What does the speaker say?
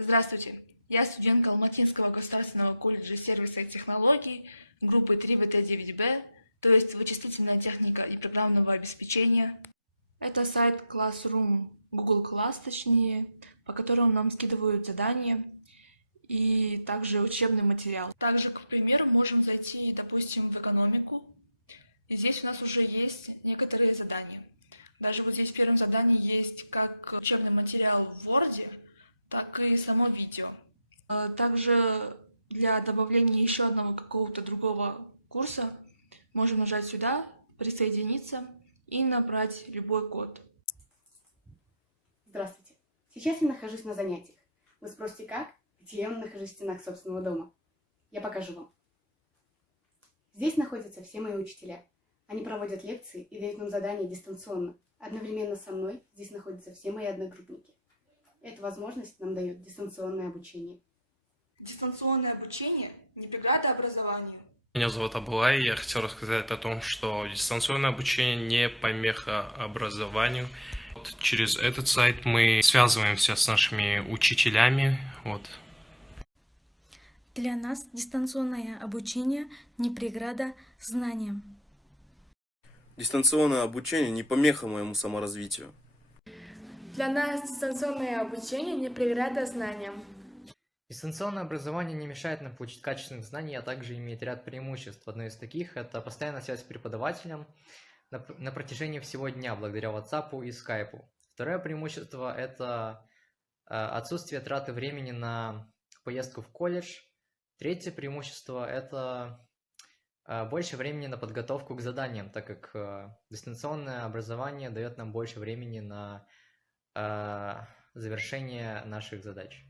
Здравствуйте, я студентка Алматинского государственного колледжа сервиса и технологий группы 3ВТ9Б, то есть вычислительная техника и программного обеспечения. Это сайт Classroom, Google Class точнее, по которому нам скидывают задания и также учебный материал. Также, к примеру, можем зайти, допустим, в экономику, и здесь у нас уже есть некоторые задания. Даже вот здесь в первом задании есть как учебный материал в Word, так и само видео. Также для добавления еще одного какого-то другого курса можем нажать сюда, присоединиться и набрать любой код. Здравствуйте. Сейчас я нахожусь на занятиях. Вы спросите, как? Где я нахожусь в стенах собственного дома? Я покажу вам. Здесь находятся все мои учителя. Они проводят лекции и дают нам задания дистанционно. Одновременно со мной здесь находятся все мои одногруппники. Эта возможность нам дает дистанционное обучение. Дистанционное обучение не преграда образованию. Меня зовут Абулай, я хотел рассказать о том, что дистанционное обучение не помеха образованию. Через этот сайт мы связываемся с нашими учителями. Для нас дистанционное обучение не преграда знаниям. Дистанционное обучение не помеха моему саморазвитию. Для нас дистанционное обучение не преграда знаниям. Дистанционное образование не мешает нам получить качественных знаний, а также имеет ряд преимуществ. Одно из таких – это постоянная связь с преподавателем на протяжении всего дня, благодаря WhatsApp и Skype. Второе преимущество – это отсутствие траты времени на поездку в колледж. Третье преимущество – это больше времени на подготовку к заданиям, так как дистанционное образование дает нам больше времени на завершение наших задач.